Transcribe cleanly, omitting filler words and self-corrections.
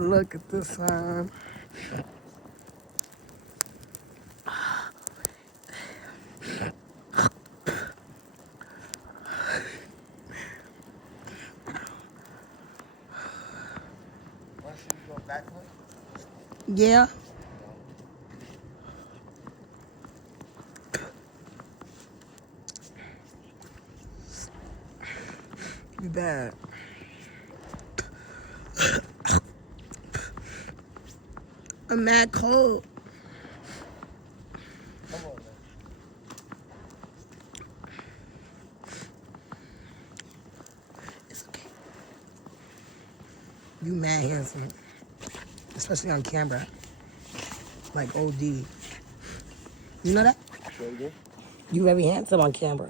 Look at the sun. Yeah. Be bad. I'm mad cold. Come on, man. It's okay. You mad handsome. Especially on camera. Like OD. You know that? Say again? You very handsome on camera.